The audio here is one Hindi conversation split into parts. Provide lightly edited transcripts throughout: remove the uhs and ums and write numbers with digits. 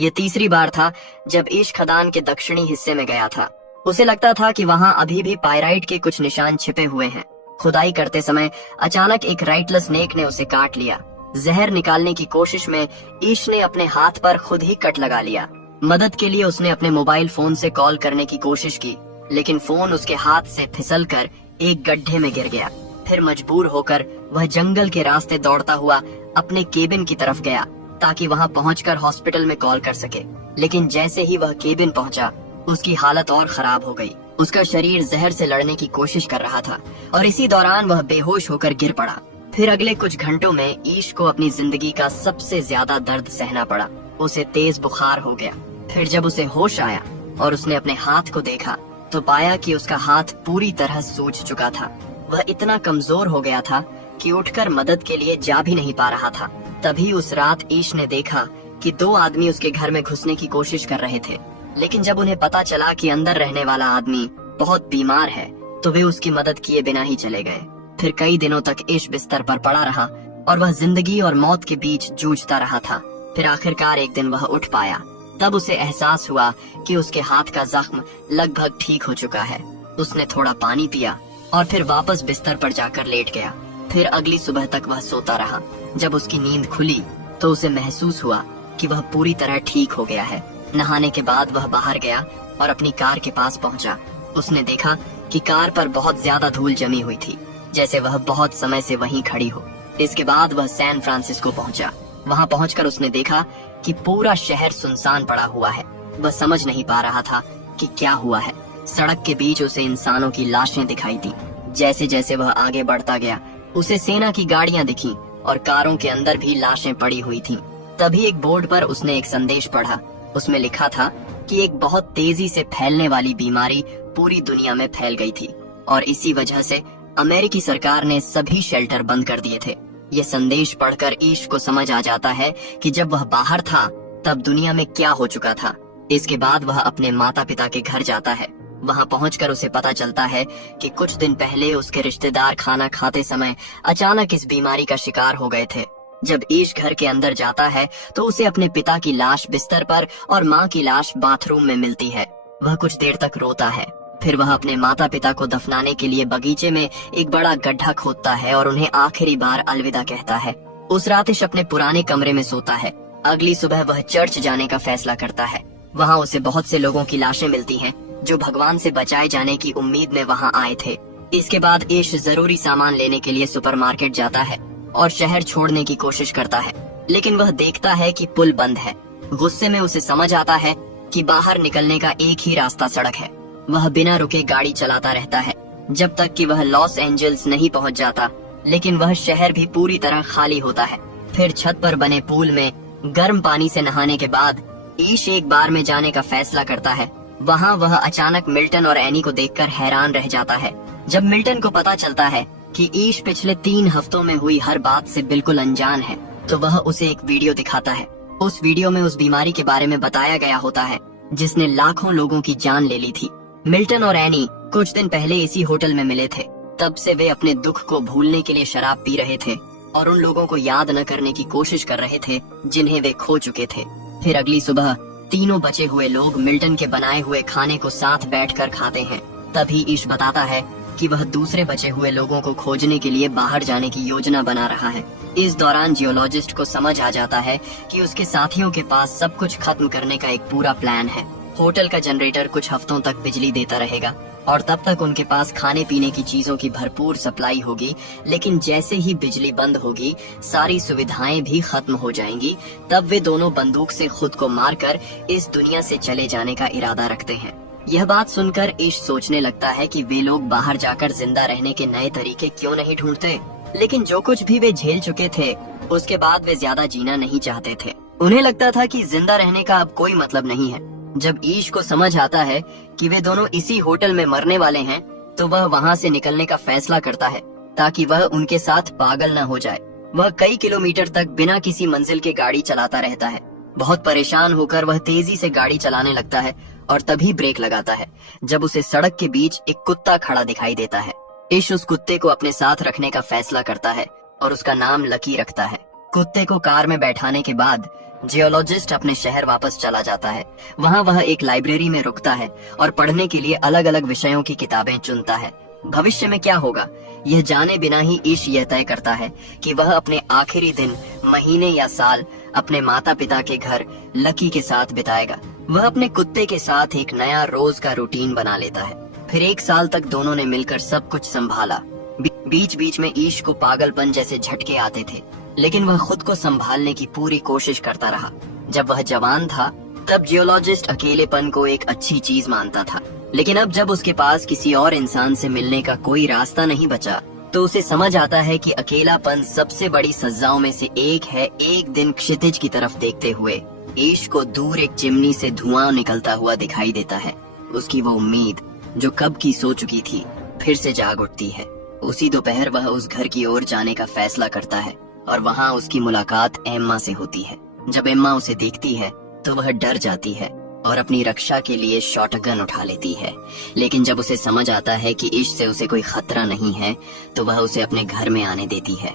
ये तीसरी बार था जब ईश खदान के दक्षिणी हिस्से में गया था। उसे लगता था कि वहाँ अभी भी पायराइट के कुछ निशान छिपे हुए हैं। खुदाई करते समय अचानक एक राइटलेस स्नेक ने उसे काट लिया। जहर निकालने की कोशिश में ईश ने अपने हाथ पर खुद ही कट लगा लिया। मदद के लिए उसने अपने मोबाइल फोन से कॉल करने की कोशिश की, लेकिन फोन उसके हाथ से फिसलकर एक गड्ढे में गिर गया। फिर मजबूर होकर वह जंगल के रास्ते दौड़ता हुआ अपने केबिन की तरफ गया ताकि वहां पहुंचकर हॉस्पिटल में कॉल कर सके। लेकिन जैसे ही वह केबिन पहुंचा, उसकी हालत और खराब हो गई। उसका शरीर जहर से लड़ने की कोशिश कर रहा था और इसी दौरान वह बेहोश होकर गिर पड़ा। फिर अगले कुछ घंटों में ईश को अपनी जिंदगी का सबसे ज्यादा दर्द सहना पड़ा। उसे तेज बुखार हो गया। फिर जब उसे होश आया और उसने अपने हाथ को देखा तो पाया कि उसका हाथ पूरी तरह सूज चुका था। वह इतना कमजोर हो गया था कि उठकर मदद के लिए जा भी नहीं पा रहा था। तभी उस रात ईश ने देखा कि 2 आदमी उसके घर में घुसने की कोशिश कर रहे थे, लेकिन जब उन्हें पता चला कि अंदर रहने वाला आदमी बहुत बीमार है तो वे उसकी मदद किए बिना ही चले गए। फिर कई दिनों तक ईश बिस्तर पर पड़ा रहा और वह जिंदगी और मौत के बीच जूझता रहा था। फिर आखिरकार एक दिन वह उठ पाया। तब उसे एहसास हुआ कि उसके हाथ का जख्म लगभग ठीक हो चुका है। उसने थोड़ा पानी पिया और फिर वापस बिस्तर पर जाकर लेट गया। फिर अगली सुबह तक वह सोता रहा। जब उसकी नींद खुली तो उसे महसूस हुआ कि वह पूरी तरह ठीक हो गया है। नहाने के बाद वह बाहर गया और अपनी कार के पास पहुंचा। उसने देखा कि कार पर बहुत ज्यादा धूल जमी हुई थी, जैसे वह बहुत समय से वहीं खड़ी हो। इसके बाद वह सैन फ्रांसिस्को पहुंचा। वहां पहुंचकर उसने देखा कि पूरा शहर सुनसान पड़ा हुआ है। वह समझ नहीं पा रहा था कि क्या हुआ है। सड़क के बीच उसे इंसानों की लाशें दिखाई दी। जैसे जैसे वह आगे बढ़ता गया, उसे सेना की गाड़ियां दिखीं और कारों के अंदर भी लाशें पड़ी हुई थीं। तभी एक बोर्ड पर उसने एक संदेश पढ़ा। उसमें लिखा था कि एक बहुत तेजी से फैलने वाली बीमारी पूरी दुनिया में फैल गई थी और इसी वजह से अमेरिकी सरकार ने सभी शेल्टर बंद कर दिए थे। ये संदेश पढ़कर ईश को समझ आ जाता है कि जब वह बाहर था तब दुनिया में क्या हो चुका था। इसके बाद वह अपने माता पिता के घर जाता है। वहां पहुंचकर उसे पता चलता है कि कुछ दिन पहले उसके रिश्तेदार खाना खाते समय अचानक इस बीमारी का शिकार हो गए थे। जब ईश घर के अंदर जाता है तो उसे अपने पिता की लाश बिस्तर पर और माँ की लाश बाथरूम में मिलती है। वह कुछ देर तक रोता है। फिर वह अपने माता पिता को दफनाने के लिए बगीचे में एक बड़ा गड्ढा खोदता है और उन्हें आखिरी बार अलविदा कहता है। उस रात ईश अपने पुराने कमरे में सोता है। अगली सुबह वह चर्च जाने का फैसला करता है। वहाँ उसे बहुत से लोगों की लाशें मिलती हैं जो भगवान से बचाए जाने की उम्मीद में वहाँ आए थे। इसके बाद ईश जरूरी सामान लेने के लिए सुपरमार्केट जाता है और शहर छोड़ने की कोशिश करता है, लेकिन वह देखता है कि पुल बंद है। गुस्से में उसे समझ आता है कि बाहर निकलने का एक ही रास्ता सड़क है। वह बिना रुके गाड़ी चलाता रहता है जब तक कि वह लॉस एंजल्स नहीं पहुंच जाता, लेकिन वह शहर भी पूरी तरह खाली होता है। फिर छत पर बने पूल में गर्म पानी से नहाने के बाद ईश एक बार में जाने का फैसला करता है। वहाँ वह अचानक मिल्टन और एनी को देखकर हैरान रह जाता है। जब मिल्टन को पता चलता है कि ईश पिछले 3 हफ्तों में हुई हर बात से बिल्कुल अनजान है, तो वह उसे एक वीडियो दिखाता है। उस वीडियो में उस बीमारी के बारे में बताया गया होता है जिसने लाखों लोगों की जान ले ली थी। मिल्टन और एनी कुछ दिन पहले इसी होटल में मिले थे। तब से वे अपने दुख को भूलने के लिए शराब पी रहे थे और उन लोगों को याद न करने की कोशिश कर रहे थे जिन्हें वे खो चुके थे। फिर अगली सुबह तीनों बचे हुए लोग मिल्टन के बनाए हुए खाने को साथ बैठकर खाते हैं। तभी ईश बताता है कि वह दूसरे बचे हुए लोगों को खोजने के लिए बाहर जाने की योजना बना रहा है। इस दौरान जियोलॉजिस्ट को समझ आ जाता है कि उसके साथियों के पास सब कुछ खत्म करने का एक पूरा प्लान है। होटल का जनरेटर कुछ हफ्तों तक बिजली देता रहेगा और तब तक उनके पास खाने पीने की चीजों की भरपूर सप्लाई होगी, लेकिन जैसे ही बिजली बंद होगी सारी सुविधाएं भी खत्म हो जाएंगी। तब वे दोनों बंदूक से खुद को मारकर इस दुनिया से चले जाने का इरादा रखते हैं। यह बात सुनकर ईश सोचने लगता है कि वे लोग बाहर जाकर जिंदा रहने के नए तरीके क्यों नहीं ढूंढते, लेकिन जो कुछ भी वे झेल चुके थे उसके बाद वे ज्यादा जीना नहीं चाहते थे। उन्हें लगता था कि जिंदा रहने का अब कोई मतलब नहीं है। जब ईश को समझ आता है कि वे दोनों इसी होटल में मरने वाले हैं, तो वह वहाँ से निकलने का फैसला करता है ताकि वह उनके साथ पागल न हो जाए। वह कई किलोमीटर तक बिना किसी मंजिल के गाड़ी चलाता रहता है। बहुत परेशान होकर वह तेजी से गाड़ी चलाने लगता है और तभी ब्रेक लगाता है जब उसे सड़क के बीच एक कुत्ता खड़ा दिखाई देता है। ईश उस कुत्ते को अपने साथ रखने का फैसला करता है और उसका नाम लकी रखता है। कुत्ते को कार में बैठाने के बाद जियोलॉजिस्ट अपने शहर वापस चला जाता है। वहाँ वह एक लाइब्रेरी में रुकता है और पढ़ने के लिए अलग अलग विषयों की किताबें चुनता है। भविष्य में क्या होगा यह जाने बिना ही ईश यह तय करता है कि वह अपने आखिरी दिन, महीने या साल अपने माता पिता के घर लकी के साथ बिताएगा। वह अपने कुत्ते के साथ एक नया रोज का रूटीन बना लेता है। फिर 1 साल तक दोनों ने मिलकर सब कुछ संभाला। बीच बीच में ईश को पागलपन जैसे झटके आते थे, लेकिन वह खुद को संभालने की पूरी कोशिश करता रहा। जब वह जवान था तब जियोलॉजिस्ट अकेलेपन को एक अच्छी चीज मानता था, लेकिन अब जब उसके पास किसी और इंसान से मिलने का कोई रास्ता नहीं बचा तो उसे समझ आता है कि अकेलापन सबसे बड़ी सजाओं में से एक है। एक दिन क्षितिज की तरफ देखते हुए ईश को दूर एक चिमनी से धुआं निकलता हुआ दिखाई देता है। उसकी वो उम्मीद जो कब की सो चुकी थी फिर से जाग उठती है। उसी दोपहर वह उस घर की ओर जाने का फैसला करता है और वहाँ उसकी मुलाकात एम्मा से होती है। जब एम्मा उसे देखती है तो वह डर जाती है और अपनी रक्षा के लिए शॉटगन उठा लेती है, लेकिन जब उसे समझ आता है कि ईश से उसे कोई खतरा नहीं है तो वह उसे अपने घर में आने देती है।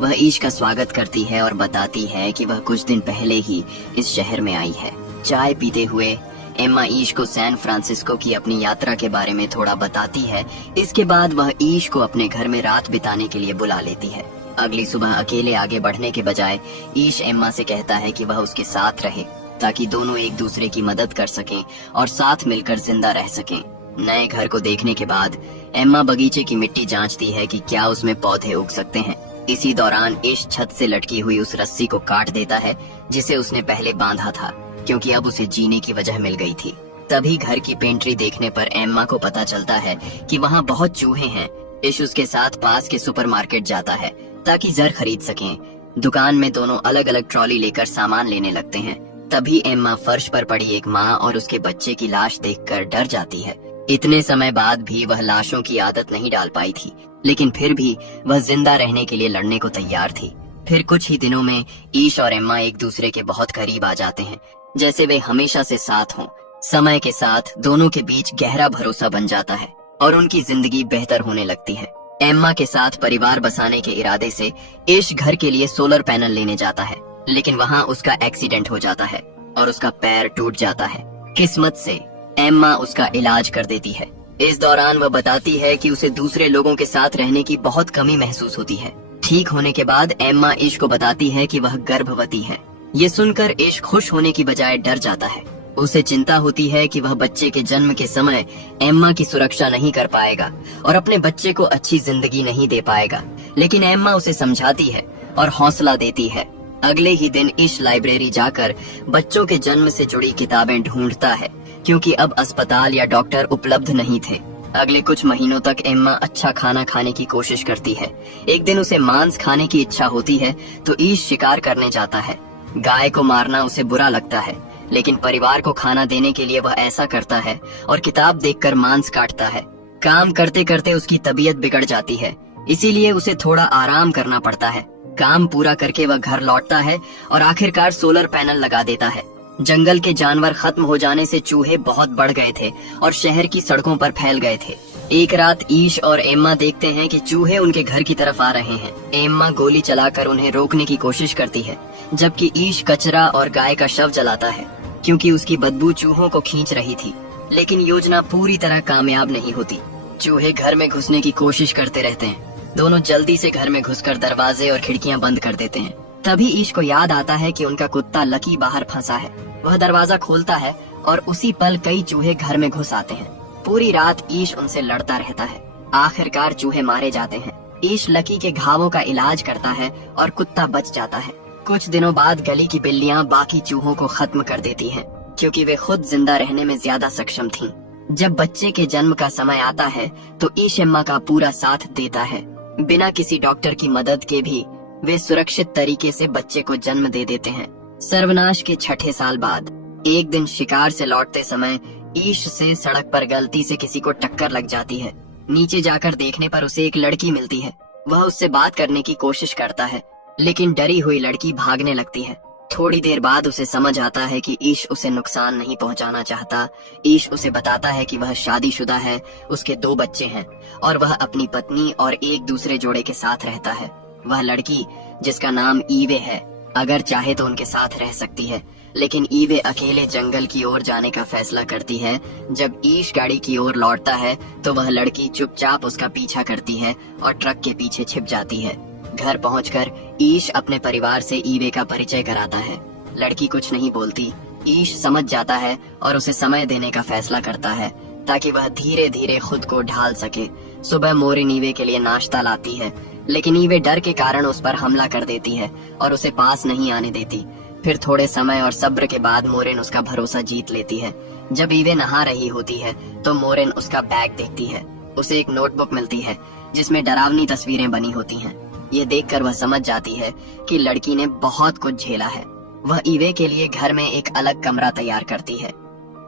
वह ईश का स्वागत करती है और बताती है कि वह कुछ दिन पहले ही इस शहर में आई है। चाय पीते हुए एम्मा ईश को सैन फ्रांसिस्को की अपनी यात्रा के बारे में थोड़ा बताती है। इसके बाद वह ईश को अपने घर में रात बिताने के लिए बुला लेती है। अगली सुबह अकेले आगे बढ़ने के बजाय ईश एम्मा से कहता है कि वह उसके साथ रहे ताकि दोनों एक दूसरे की मदद कर सकें और साथ मिलकर जिंदा रह सकें। नए घर को देखने के बाद एम्मा बगीचे की मिट्टी जांचती है कि क्या उसमें पौधे उग सकते हैं। इसी दौरान ईश छत से लटकी हुई उस रस्सी को काट देता है जिसे उसने पहले बांधा था, क्योंकि अब उसे जीने की वजह मिल गई थी। तभी घर की पेंट्री देखने पर एम्मा को पता चलता है कि वहाँ बहुत चूहे हैं। ईश उसके साथ पास के सुपरमार्केट जाता है ताकि जर खरीद सकें। दुकान में दोनों अलग अलग ट्रॉली लेकर सामान लेने लगते हैं। तभी एम्मा फर्श पर पड़ी एक माँ और उसके बच्चे की लाश देखकर डर जाती है। इतने समय बाद भी वह लाशों की आदत नहीं डाल पाई थी, लेकिन फिर भी वह जिंदा रहने के लिए लड़ने को तैयार थी। फिर कुछ ही दिनों में ईश और एम्मा एक दूसरे के बहुत करीब आ जाते हैं, जैसे वे हमेशा से साथ हों। समय के साथ दोनों के बीच गहरा भरोसा बन जाता है और उनकी जिंदगी बेहतर होने लगती है। एम्मा के साथ परिवार बसाने के इरादे से ईश घर के लिए सोलर पैनल लेने जाता है, लेकिन वहाँ उसका एक्सीडेंट हो जाता है और उसका पैर टूट जाता है। किस्मत से एम्मा उसका इलाज कर देती है। इस दौरान वह बताती है कि उसे दूसरे लोगों के साथ रहने की बहुत कमी महसूस होती है। ठीक होने के बाद एम्मा ईश को बताती है कि वह गर्भवती है। ये सुनकर ईश खुश होने की बजाय डर जाता है। उसे चिंता होती है कि वह बच्चे के जन्म के समय एम्मा की सुरक्षा नहीं कर पाएगा और अपने बच्चे को अच्छी जिंदगी नहीं दे पाएगा, लेकिन एम्मा उसे समझाती है और हौसला देती है। अगले ही दिन ईश लाइब्रेरी जाकर बच्चों के जन्म से जुड़ी किताबें ढूंढता है, क्योंकि अब अस्पताल या डॉक्टर उपलब्ध नहीं थे। अगले कुछ महीनों तक एम्मा अच्छा खाना खाने की कोशिश करती है। एक दिन उसे मांस खाने की इच्छा होती है तो ईश शिकार करने जाता है। गाय को मारना उसे बुरा लगता है, लेकिन परिवार को खाना देने के लिए वह ऐसा करता है और किताब देखकर मांस काटता है। काम करते करते उसकी तबीयत बिगड़ जाती है, इसीलिए उसे थोड़ा आराम करना पड़ता है। काम पूरा करके वह घर लौटता है और आखिरकार सोलर पैनल लगा देता है। जंगल के जानवर खत्म हो जाने से चूहे बहुत बढ़ गए थे और शहर की सड़कों पर फैल गए थे। एक रात ईश और एम्मा देखते हैं कि चूहे उनके घर की तरफ आ रहे हैं। एम्मा गोली चलाकर उन्हें रोकने की कोशिश करती है, जबकि ईश कचरा और गाय का शव जलाता है, क्योंकि उसकी बदबू चूहों को खींच रही थी। लेकिन योजना पूरी तरह कामयाब नहीं होती। चूहे घर में घुसने की कोशिश करते रहते हैं। दोनों जल्दी से घर में घुसकर दरवाजे और खिड़कियां बंद कर देते हैं। तभी ईश को याद आता है कि उनका कुत्ता लकी बाहर फंसा है। वह दरवाजा खोलता है और उसी पल कई चूहे घर में घुस आते हैं। पूरी रात ईश उनसे लड़ता रहता है। आखिरकार चूहे मारे जाते हैं। ईश लकी के घावों का इलाज करता है और कुत्ता बच जाता है। कुछ दिनों बाद गली की बिल्लियां बाकी चूहों को खत्म कर देती हैं, क्योंकि वे खुद जिंदा रहने में ज्यादा सक्षम थीं। जब बच्चे के जन्म का समय आता है तो ईश एम्मा का पूरा साथ देता है। बिना किसी डॉक्टर की मदद के भी वे सुरक्षित तरीके से बच्चे को जन्म दे देते हैं। सर्वनाश के 6ठे साल बाद एक दिन शिकार से लौटते समय ईश से सड़क पर गलती से किसी को टक्कर लग जाती है। नीचे जाकर देखने पर उसे एक लड़की मिलती है। वह उससे बात करने की कोशिश करता है, लेकिन डरी हुई लड़की भागने लगती है। थोड़ी देर बाद उसे समझ आता है कि ईश उसे नुकसान नहीं पहुंचाना चाहता। ईश उसे बताता है कि वह शादीशुदा है, उसके 2 बच्चे हैं और वह अपनी पत्नी और एक दूसरे जोड़े के साथ रहता है। वह लड़की, जिसका नाम ईवे है, अगर चाहे तो उनके साथ रह सकती है, लेकिन ईवे अकेले जंगल की ओर जाने का फैसला करती है। जब ईश गाड़ी की ओर लौटता है तो वह लड़की चुपचाप उसका पीछा करती है और ट्रक के पीछे छिप जाती है। घर पहुंचकर ईश अपने परिवार से ईवे का परिचय कराता है। लड़की कुछ नहीं बोलती। ईश समझ जाता है और उसे समय देने का फैसला करता है ताकि वह धीरे धीरे खुद को ढाल सके। सुबह मोरिन ईवे के लिए नाश्ता लाती है, लेकिन ईवे डर के कारण उस पर हमला कर देती है और उसे पास नहीं आने देती। फिर थोड़े समय और सब्र के बाद मोरिन उसका भरोसा जीत लेती है। जब ईवे नहा रही होती है तो मोरिन उसका बैग देखती है। उसे एक नोटबुक मिलती है जिसमें डरावनी तस्वीरें बनी होती हैं। ये देखकर वह समझ जाती है कि लड़की ने बहुत कुछ झेला है। वह ईवे के लिए घर में एक अलग कमरा तैयार करती है।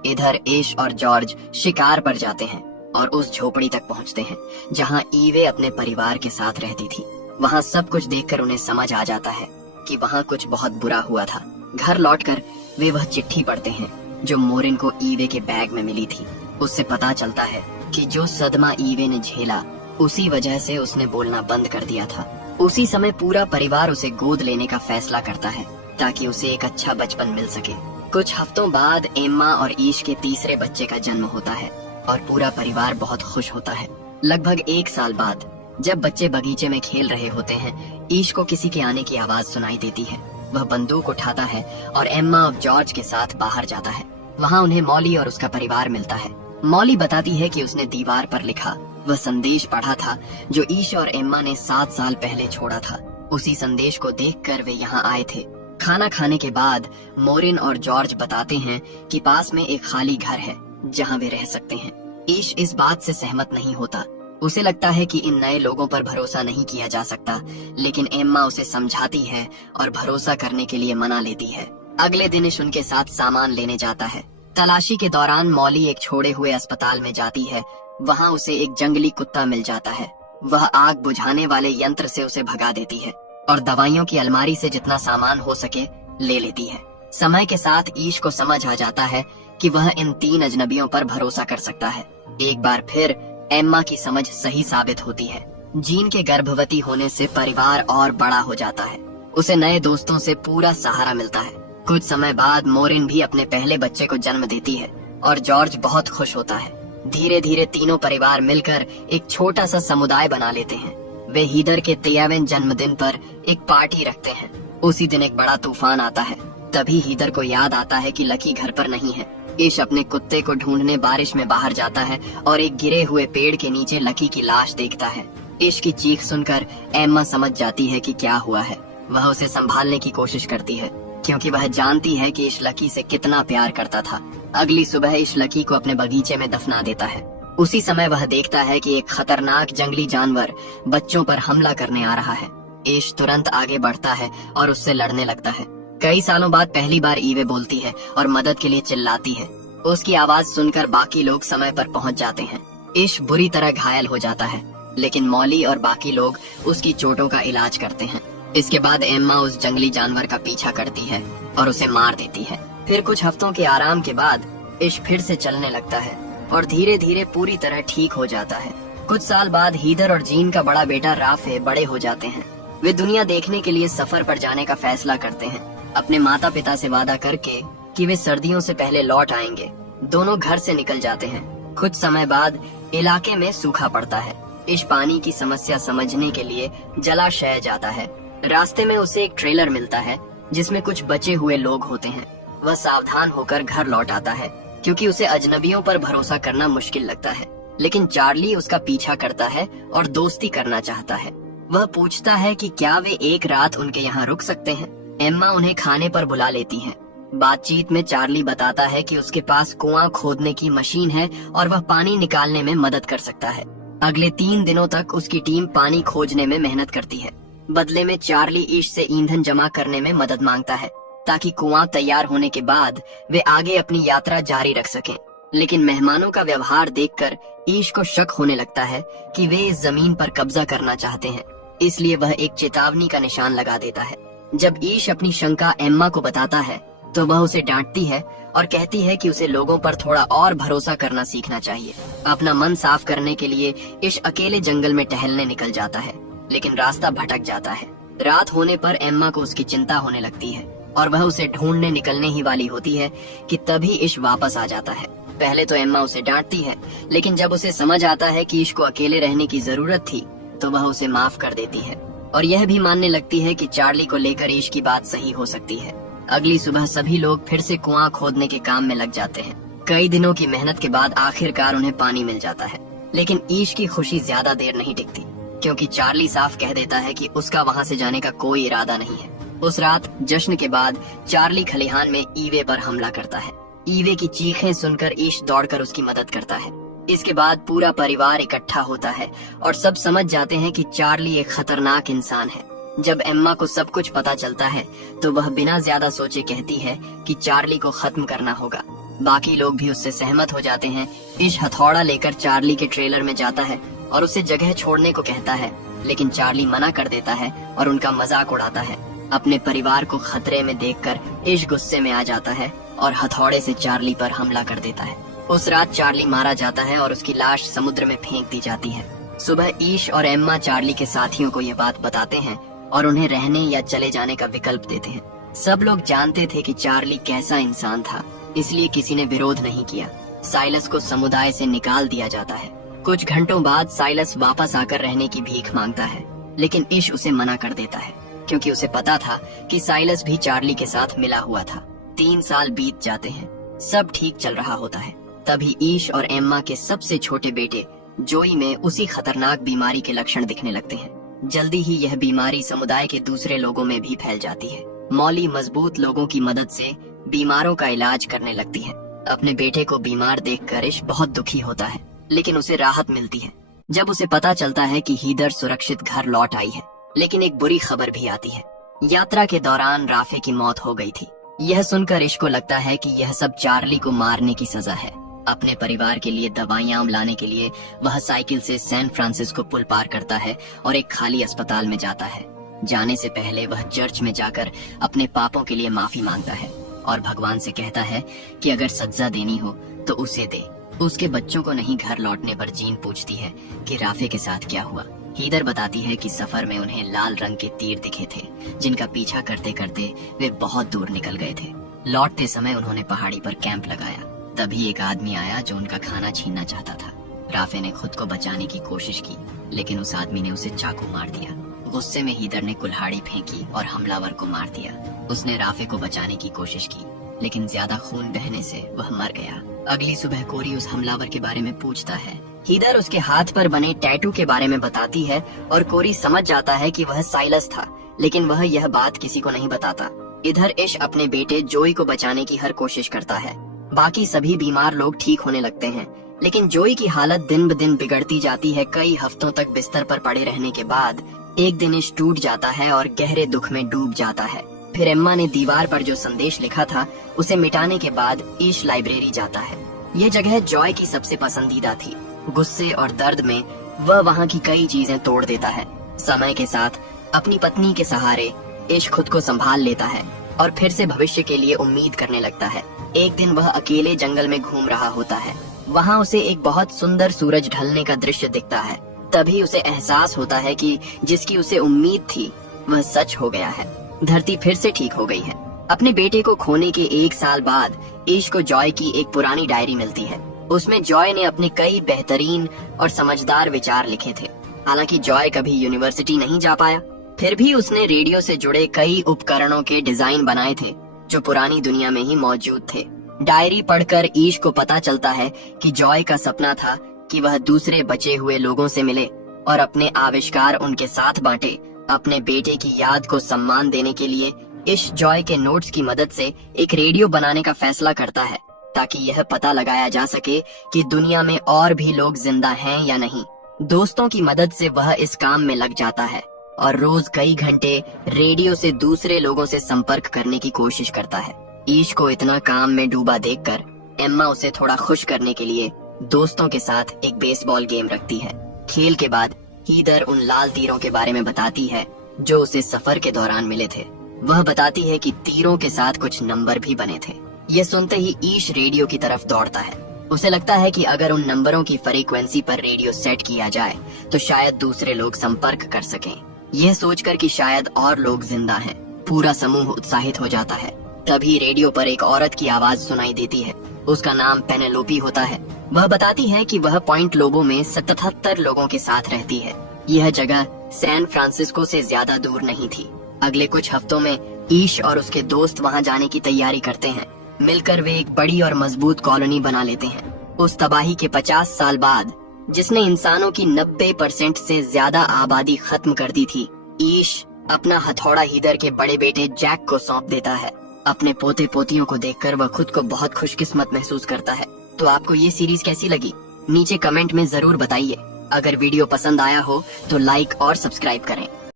इधर एश और जॉर्ज शिकार पर जाते हैं और उस झोपड़ी तक पहुंचते हैं जहां ईवे अपने परिवार के साथ रहती थी। वहां सब कुछ देखकर उन्हें समझ आ जाता है कि वहां कुछ बहुत बुरा हुआ था। घर लौटकर वे वह चिट्ठी पढ़ते हैं जो मोरिन को ईवे के बैग में मिली थी। उससे पता चलता है कि जो सदमा ईवे ने झेला उसी वजह से उसने बोलना बंद कर दिया था। उसी समय पूरा परिवार उसे गोद लेने का फैसला करता है ताकि उसे एक अच्छा बचपन मिल सके। कुछ हफ्तों बाद एम्मा और ईश के तीसरे बच्चे का जन्म होता है और पूरा परिवार बहुत खुश होता है। लगभग 1 साल बाद जब बच्चे बगीचे में खेल रहे होते हैं, ईश को किसी के आने की आवाज सुनाई देती है। वह बंदूक उठाता है और एम्मा और जॉर्ज के साथ बाहर जाता है। वहाँ उन्हें मॉली और उसका परिवार मिलता है। मॉली बताती है कि उसने दीवार पर लिखा वह संदेश पढ़ा था जो ईश और एम्मा ने 7 साल पहले छोड़ा था। उसी संदेश को देखकर वे यहाँ आए थे। खाना खाने के बाद मोरिन और जॉर्ज बताते हैं कि पास में एक खाली घर है जहाँ वे रह सकते हैं। ईश इस बात से सहमत नहीं होता। उसे लगता है कि इन नए लोगों पर भरोसा नहीं किया जा सकता, लेकिन एम्मा उसे समझाती है और भरोसा करने के लिए मना लेती है। अगले दिन ईश उनके साथ सामान लेने जाता है। तलाशी के दौरान मॉली एक छोड़े हुए अस्पताल में जाती है। वहाँ उसे एक जंगली कुत्ता मिल जाता है। वह आग बुझाने वाले यंत्र से उसे भगा देती है और दवाइयों की अलमारी से जितना सामान हो सके ले लेती है। समय के साथ ईश को समझ आ जाता है कि वह इन 3 अजनबियों पर भरोसा कर सकता है। एक बार फिर एम्मा की समझ सही साबित होती है। जीन के गर्भवती होने से परिवार और बड़ा हो जाता है। उसे नए दोस्तों से पूरा सहारा मिलता है। कुछ समय बाद मोरिन भी अपने पहले बच्चे को जन्म देती है और जॉर्ज बहुत खुश होता है। धीरे धीरे तीनों परिवार मिलकर एक छोटा सा समुदाय बना लेते हैं। वे हीदर के 53वें जन्मदिन पर एक पार्टी रखते हैं। उसी दिन एक बड़ा तूफान आता है। तभी हीदर को याद आता है कि लकी घर पर नहीं है। ईश अपने कुत्ते को ढूंढने बारिश में बाहर जाता है और एक गिरे हुए पेड़ के नीचे लकी की लाश देखता है। ईश की चीख सुनकर एम्मा समझ जाती है कि क्या हुआ है। वह उसे संभालने की कोशिश करती है क्योंकि वह जानती है कि ईश लकी से कितना प्यार करता था। अगली सुबह ईश लकी को अपने बगीचे में दफना देता है। उसी समय वह देखता है कि एक खतरनाक जंगली जानवर बच्चों पर हमला करने आ रहा है। ईश तुरंत आगे बढ़ता है और उससे लड़ने लगता है। कई सालों बाद पहली बार ईवे बोलती है और मदद के लिए चिल्लाती है। उसकी आवाज सुनकर बाकी लोग समय पर पहुंच जाते हैं। ईश बुरी तरह घायल हो जाता है, लेकिन मॉली और बाकी लोग उसकी चोटों का इलाज करते हैं। इसके बाद एम्मा उस जंगली जानवर का पीछा करती है और उसे मार देती है। फिर कुछ हफ्तों के आराम के बाद ईश फिर से चलने लगता है और धीरे धीरे पूरी तरह ठीक हो जाता है। कुछ साल बाद हीदर और जीन का बड़ा बेटा राफे बड़े हो जाते हैं। वे दुनिया देखने के लिए सफर पर जाने का फैसला करते हैं, अपने माता पिता से वादा करके कि वे सर्दियों से पहले लौट आएंगे। दोनों घर से निकल जाते हैं। कुछ समय बाद इलाके में सूखा पड़ता है। ईश पानी की समस्या समझने के लिए जलाशय जाता है। रास्ते में उसे एक ट्रेलर मिलता है जिसमें कुछ बचे हुए लोग होते हैं। वह सावधान होकर घर लौट आता है क्योंकि उसे अजनबियों पर भरोसा करना मुश्किल लगता है। लेकिन चार्ली उसका पीछा करता है और दोस्ती करना चाहता है। वह पूछता है कि क्या वे एक रात उनके यहाँ रुक सकते हैं। एम्मा उन्हें खाने पर बुला लेती है। बातचीत में चार्ली बताता है कि उसके पास कुआं खोदने की मशीन है और वह पानी निकालने में मदद कर सकता है। अगले 3 दिनों तक उसकी टीम पानी खोजने में मेहनत करती है। बदले में चार्ली ईश से ईंधन जमा करने में मदद मांगता है ताकि कुआं तैयार होने के बाद वे आगे अपनी यात्रा जारी रख सकें। लेकिन मेहमानों का व्यवहार देखकर ईश को शक होने लगता है कि वे इस जमीन पर कब्जा करना चाहते हैं। इसलिए वह एक चेतावनी का निशान लगा देता है। जब ईश अपनी शंका एम्मा को बताता है तो वह उसे डांटती है और कहती है कि उसे लोगों पर थोड़ा और भरोसा करना सीखना चाहिए। अपना मन साफ करने के लिए ईश अकेले जंगल में टहलने निकल जाता है, लेकिन रास्ता भटक जाता है। रात होने पर एम्मा को उसकी चिंता होने लगती है और वह उसे ढूंढने निकलने ही वाली होती है कि तभी ईश वापस आ जाता है। पहले तो एम्मा उसे डांटती है, लेकिन जब उसे समझ आता है कि ईश को अकेले रहने की जरूरत थी तो वह उसे माफ कर देती है और यह भी मानने लगती है कि चार्ली को लेकर ईश की बात सही हो सकती है। अगली सुबह सभी लोग फिर से कुआं खोदने के काम में लग जाते हैं। कई दिनों की मेहनत के बाद आखिरकार उन्हें पानी मिल जाता है, लेकिन ईश की खुशी ज्यादा देर नहीं टिकती, क्योंकि चार्ली साफ कह देता है कि उसका वहां से जाने का कोई इरादा नहीं है। उस रात जश्न के बाद चार्ली खलिहान में ईवे पर हमला करता है। ईवे की चीखें सुनकर ईश दौड़कर उसकी मदद करता है। इसके बाद पूरा परिवार इकट्ठा होता है और सब समझ जाते हैं कि चार्ली एक खतरनाक इंसान है। जब एम्मा को सब कुछ पता चलता है तो वह बिना ज्यादा सोचे कहती है कि चार्ली को खत्म करना होगा। बाकी लोग भी उससे सहमत हो जाते हैं। ईश हथौड़ा लेकर चार्ली के ट्रेलर में जाता है और उसे जगह छोड़ने को कहता है, लेकिन चार्ली मना कर देता है और उनका मजाक उड़ाता है। अपने परिवार को खतरे में देखकर ईश गुस्से में आ जाता है और हथौड़े से चार्ली पर हमला कर देता है। उस रात चार्ली मारा जाता है और उसकी लाश समुद्र में फेंक दी जाती है। सुबह ईश और एम्मा चार्ली के साथियों को ये बात बताते हैं और उन्हें रहने या चले जाने का विकल्प देते हैं। सब लोग जानते थे कि चार्ली कैसा इंसान था, इसलिए किसी ने विरोध नहीं किया। साइलस को समुदाय से निकाल दिया जाता है। कुछ घंटों बाद साइलस वापस आकर रहने की भीख मांगता है, लेकिन ईश उसे मना कर देता है, क्योंकि उसे पता था कि साइलस भी चार्ली के साथ मिला हुआ था। 3 साल बीत जाते हैं, सब ठीक चल रहा होता है। तभी ईश और एम्मा के सबसे छोटे बेटे जोई में उसी खतरनाक बीमारी के लक्षण दिखने लगते हैं। जल्दी ही यह बीमारी समुदाय के दूसरे लोगों में भी फैल जाती है। मौली मजबूत लोगों की मदद से बीमारों का इलाज करने लगती है। अपने बेटे को बीमार देखकर ईश बहुत दुखी होता है, लेकिन उसे राहत मिलती है जब उसे पता चलता है कि हीदर सुरक्षित घर लौट आई है। लेकिन एक बुरी खबर भी आती है। यात्रा के दौरान राफे की मौत हो गई थी। यह सुनकर ईश को लगता है कि यह सब चार्ली को मारने की सजा है। अपने परिवार के लिए दवाइयां लाने के लिए वह साइकिल से सैन फ्रांसिस्को पुल पार करता है और एक खाली अस्पताल में जाता है। जाने से पहले वह चर्च में जाकर अपने पापों के लिए माफी मांगता है और भगवान से कहता है कि अगर सजा देनी हो तो उसे दे। उसके बच्चों को नहीं घर लौटने पर जीन पूछती है कि राफे के साथ क्या हुआ। हीदर बताती है कि सफर में उन्हें लाल रंग के तीर दिखे थे, जिनका पीछा करते करते वे बहुत दूर निकल गए थे। लौटते समय उन्होंने पहाड़ी पर कैंप लगाया। तभी एक आदमी आया जो उनका खाना छीनना चाहता था। राफे ने खुद को बचाने की कोशिश की, लेकिन उस आदमी ने उसे चाकू मार दिया। गुस्से में हीदर ने कुल्हाड़ी फेंकी और हमलावर को मार दिया। उसने राफे को बचाने की कोशिश की, लेकिन ज्यादा खून बहने से वह मर गया। अगली सुबह कोरी उस हमलावर के बारे में पूछता है। हीदर उसके हाथ पर बने टैटू के बारे में बताती है और कोरी समझ जाता है कि वह साइलस था, लेकिन वह यह बात किसी को नहीं बताता। इधर ईश अपने बेटे जोई को बचाने की हर कोशिश करता है। बाकी सभी बीमार लोग ठीक होने लगते हैं, लेकिन जोई की हालत दिन ब दिन बिगड़ती जाती है। कई हफ्तों तक बिस्तर पर पड़े रहने के बाद एक दिन ईश टूट जाता है और गहरे दुख में डूब जाता है। फिर एम्मा ने दीवार पर जो संदेश लिखा था उसे मिटाने के बाद ईश लाइब्रेरी जाता है। यह जगह जॉय की सबसे पसंदीदा थी। गुस्से और दर्द में वह वहाँ की कई चीजें तोड़ देता है। समय के साथ अपनी पत्नी के सहारे ईश खुद को संभाल लेता है और फिर से भविष्य के लिए उम्मीद करने लगता है। एक दिन वह अकेले जंगल में घूम रहा होता है। वहाँ उसे एक बहुत सुंदर सूरज ढलने का दृश्य दिखता है। तभी उसे एहसास होता है कि जिसकी उसे उम्मीद थी वह सच हो गया है। धरती फिर से ठीक हो गई है। अपने बेटे को खोने के 1 साल बाद ईश को जॉय की एक पुरानी डायरी मिलती है। उसमें जॉय ने अपने कई बेहतरीन और समझदार विचार लिखे थे। हालांकि जॉय कभी यूनिवर्सिटी नहीं जा पाया, फिर भी उसने रेडियो से जुड़े कई उपकरणों के डिजाइन बनाए थे जो पुरानी दुनिया में ही मौजूद थे। डायरी पढ़कर ईश को पता चलता है कि जॉय का सपना था कि वह दूसरे बचे हुए लोगों से मिले और अपने आविष्कार उनके साथ बांटे। अपने बेटे की याद को सम्मान देने के लिए ईश जॉय के नोट्स की मदद से एक रेडियो बनाने का फैसला करता है, ताकि यह पता लगाया जा सके कि दुनिया में और भी लोग जिंदा हैं या नहीं। दोस्तों की मदद से वह इस काम में लग जाता है और रोज कई घंटे रेडियो से दूसरे लोगों से संपर्क करने की कोशिश करता है। ईश को इतना काम में डूबा देखकर एम्मा उसे थोड़ा खुश करने के लिए दोस्तों के साथ एक बेसबॉल गेम रखती है। खेल के बाद हीदर उन लाल तीरों के बारे में बताती है जो उसे सफर के दौरान मिले थे। वह बताती है कि तीरों के साथ कुछ नंबर भी बने थे। यह सुनते ही ईश रेडियो की तरफ दौड़ता है। उसे लगता है कि अगर उन नंबरों की फ्रीक्वेंसी पर रेडियो सेट किया जाए तो शायद दूसरे लोग संपर्क कर सकें। यह सोचकर कि शायद और लोग जिंदा हैं, पूरा समूह उत्साहित हो जाता है। तभी रेडियो पर एक औरत की आवाज सुनाई देती है। उसका नाम पेनेलोपी होता है। वह बताती है कि वह पॉइंट लोबो में 77 लोगों के साथ रहती है। यह जगह सैन फ्रांसिस्को से ज्यादा दूर नहीं थी। अगले कुछ हफ्तों में ईश और उसके दोस्त वहां जाने की तैयारी करते हैं। मिलकर वे एक बड़ी और मजबूत कॉलोनी बना लेते हैं। उस तबाही के 50 साल बाद, जिसने इंसानों की 90% से ज्यादा आबादी खत्म कर दी थी, ईश अपना हथौड़ा हीदर के बड़े बेटे जैक को सौंप देता है। अपने पोते पोतियों को देखकर वह खुद को बहुत खुशकिस्मत महसूस करता है। तो आपको ये सीरीज कैसी लगी? नीचे कमेंट में जरूर बताइए। अगर वीडियो पसंद आया हो तो लाइक और सब्सक्राइब करें।